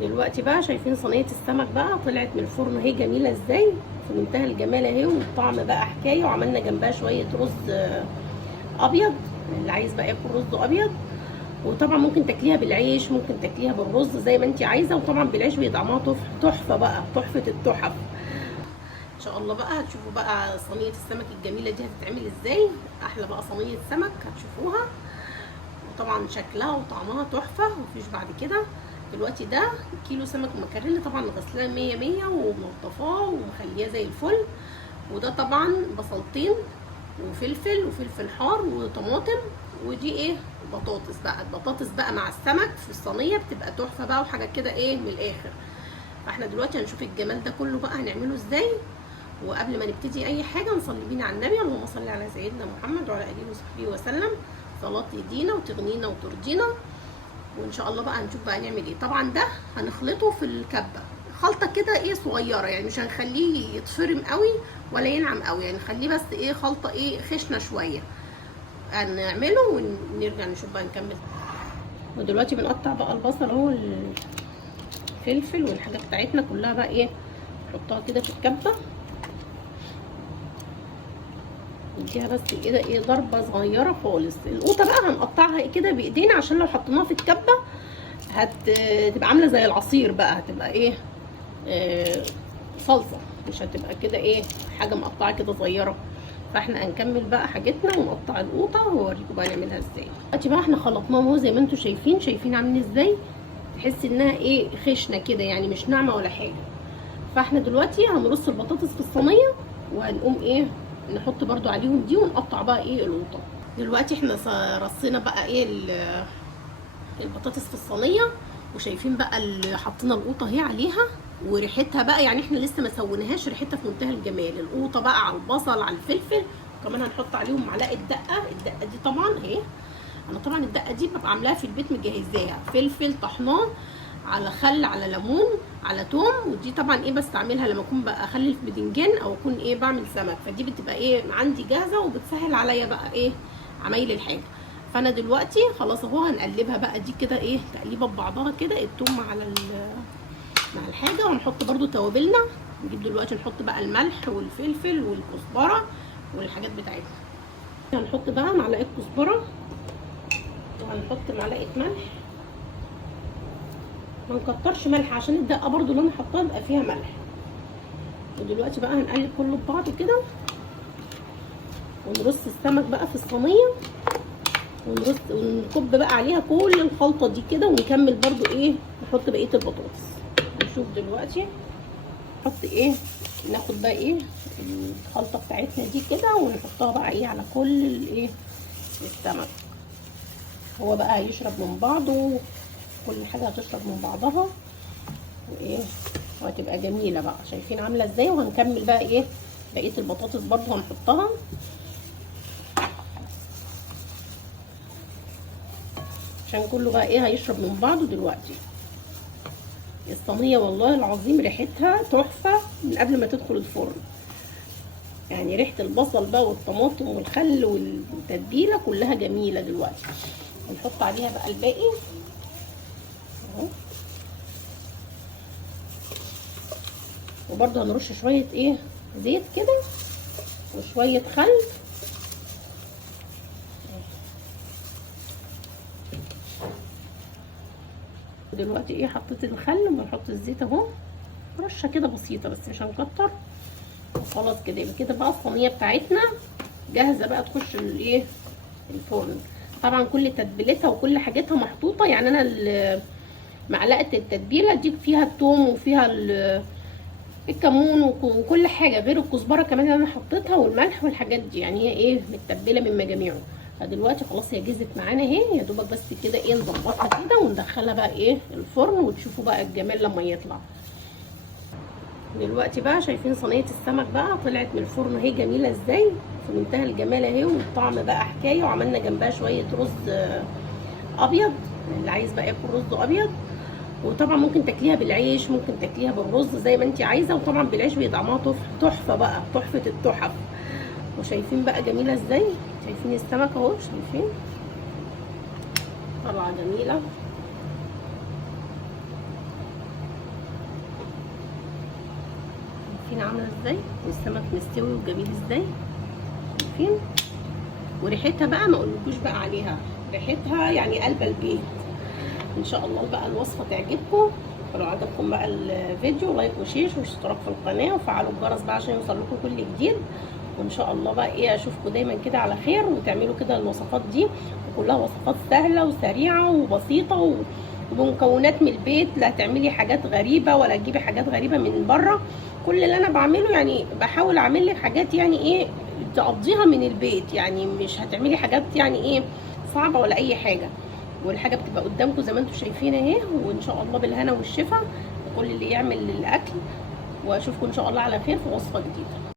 دلوقتي بقى شايفين صينيه السمك بقى طلعت من الفرن اهي، جميله ازاي، في منتهى الجمال اهي، والطعم بقى حكايه. وعملنا جنبها شويه رز ابيض، اللي عايز بقى ياكل رز ابيض. وطبعا ممكن تاكليها بالعيش، ممكن تاكليها بالرز زي ما انت عايزه، وطبعا بالعيش بيبقى طعمها تحفه بقى، تحفه التحف. ان شاء الله بقى هتشوفوا بقى صينيه السمك الجميله دي هتتعمل ازاي. احلى بقى صينيه سمك هتشوفوها، وطبعا شكلها وطعمها تحفه مفيش بعد كده. دلوقتي ده كيلو سمك مكرونه، طبعا غسلاه 100 ومنضفاه ومخلياه زي الفل. وده طبعا بصلتين وفلفل وفلفل حار وطماطم. ودي ايه؟ بطاطس بقى. البطاطس بقى مع السمك في الصينيه بتبقى تحفه بقى، وحاجه كده ايه من الاخر. فاحنا دلوقتي هنشوف الجمال ده كله بقى هنعمله ازاي. وقبل ما نبتدي اي حاجه نصلي بينا على النبي، اللهم صل على سيدنا محمد وعلى اله وصحبه وسلم. صلاه تهدينا وتغنينا وترضينا. وان شاء الله بقى هنشوف بقى نعمل ايه. طبعا ده هنخلطه في الكبه خلطه كده ايه صغيره، يعني مش هنخليه يتفرم قوي ولا ينعم قوي، يعني نخليه بس ايه خلطه ايه خشنه شويه. هنعمله ونرجع نشوف بقى نكمل. ودلوقتي بنقطع بقى البصل اهو، الفلفل والحاجات بتاعتنا كلها بقى ايه نحطها كده في الكبه. نديها بس كده ايه ضربه صغيره خالص. القوطه بقى هنقطعها كده بايدينا، عشان لو حطيناها في الكبه هتبقى عامله زي العصير بقى، هتبقى ايه صلصه، مش هتبقى كده ايه حاجه مقطعه كده صغيره. فاحنا هنكمل بقى حاجتنا ونقطع القوطه واوريكم بقى نعملها ازاي. دلوقتي بقى احنا خلطناها اهو زي ما انتم شايفين عاملين ازاي، تحس انها ايه خشنه كده، يعني مش ناعمه ولا حاجه. فاحنا دلوقتي هنرص البطاطس في الصينيه، وهنقوم ايه نحط برده عليهم دي، ونقطع بقى ايه القوطه. دلوقتي احنا رصينا بقى ايه البطاطس في الصينيه، وشايفين بقى اللي حطينا القوطه اهي عليها، وريحتها بقى يعني احنا لسه ما سويناهاش، ريحتها في منتهى الجمال. القوطه بقى على البصل على الفلفل، وكمان هنحط عليهم معلقه دقه. الدقه دي طبعا اهي، انا طبعا الدقه دي ببقى عاملاها في البيت مجهزاها، فلفل طحناه على خل على ليمون على توم. ودي طبعا ايه بستعملها لما اكون بقى اخلي في بدنجان او اكون ايه بعمل سمك، فدي بتبقى ايه عندي جاهزه وبتسهل عليا بقى ايه عمايل الحاجه. فانا دلوقتي خلاص اهو هنقلبها بقى دي كده ايه تقليبه ببعضها كده، التوم مع الحاجه. وهنحط برده توابلنا. نجيب دلوقتي نحط بقى الملح والفلفل والكزبره والحاجات بتاعتنا. هنحط بقى معلقه كزبره، وهنحط معلقه ملح. ما نكترش ملح عشان الدقه برده اللي انا حطاها يبقى فيها ملح. ودلوقتي بقى هنقلب كله ببعض كده، ونرص السمك بقى في الصينيه، ونكب بقى عليها كل الخلطه دي كده، ونكمل برده ايه نحط بقيه البطاطس. هنشوف دلوقتي نحط ايه، ناخد بقى ايه الخلطه بتاعتنا دي كده، ونحطها بقى ايه على كل الايه السمك. هو بقى هيشرب من بعضه، كل حاجه هتشرب من بعضها وايه، وهتبقى جميله بقى. شايفين عامله ازاي؟ وهنكمل بقى ايه بقيه البطاطس برده هنحطها، عشان كله بقى ايه هيشرب من بعضه. دلوقتي الصينيه والله العظيم ريحتها تحفه من قبل ما تدخل الفرن، يعني ريحه البصل بقى والطماطم والخل والتتبيله كلها جميله. دلوقتي هنحط عليها بقى الباقي اهو، وبرده هنرش شويه ايه زيت كده وشويه خل. دلوقتي ايه حطيت الخل وبنحط الزيت اهو، رشه كده بسيطه بس مش هنكتر. خلاص كده يبقى كده بقى الصينيه بتاعتنا جاهزه بقى تخش الايه الفرن. طبعا كل تتبيلتها وكل حاجتها محطوطه، يعني انا معلقه التتبيله دي فيها الثوم وفيها الكمون وكل حاجه، غير الكزبره كمان اللي انا حطيتها والملح والحاجات دي، يعني هي ايه متبله من مجاميعه. فدلوقتي خلاص هي جهزت معانا اهي، يا دوبك بس كده ايه نظبطها كده وندخلها بقى ايه الفرن، وتشوفوا بقى الجمال لما يطلع. دلوقتي بقى شايفين صينيه السمك بقى طلعت من الفرن اهي، جميله ازاي، في منتهى الجمال اهي، والطعم بقى حكايه. وعملنا جنبها شويه رز ابيض، اللي عايز بقى ياكل رز ابيض. وطبعا ممكن تاكليها بالعيش، ممكن تاكليها بالرز زي ما انت عايزه، وطبعا بالعيش بيبقى طعمها تحفه بقى، تحفه التحف. وشايفين بقى جميله ازاي، شايفين السمك اهو، شايفين طلعه جميله. شايفين عامله ازاي، والسمك مستوي وجميل ازاي، شايفين. وريحتها بقى ما اقولكوش بقى عليها، ريحتها يعني قلب البيت. ان شاء الله بقى الوصفه تعجبكم. ولو عجبكم بقى الفيديو لايك وشير واشتراك في القناه وفعلوا الجرس بقى عشان يوصل لكم كل جديد. وان شاء الله بقى ايه اشوفكم دايما كده على خير، وتعملوا كده الوصفات دي، وكلها وصفات سهله وسريعه وبسيطه وبمكونات من البيت. لا تعملي حاجات غريبه ولا تجيبي حاجات غريبه من بره. كل اللي انا بعمله يعني بحاول اعمل لك حاجات يعني ايه تقضيها من البيت، يعني مش هتعملي حاجات يعني ايه صعبه ولا اي حاجه. والحاجه بتبقى قدامكم زي ما انتم شايفين اهي. وان شاء الله بالهنا والشفا لكل اللي يعمل الاكل، واشوفكم ان شاء الله على خير في وصفه جديده.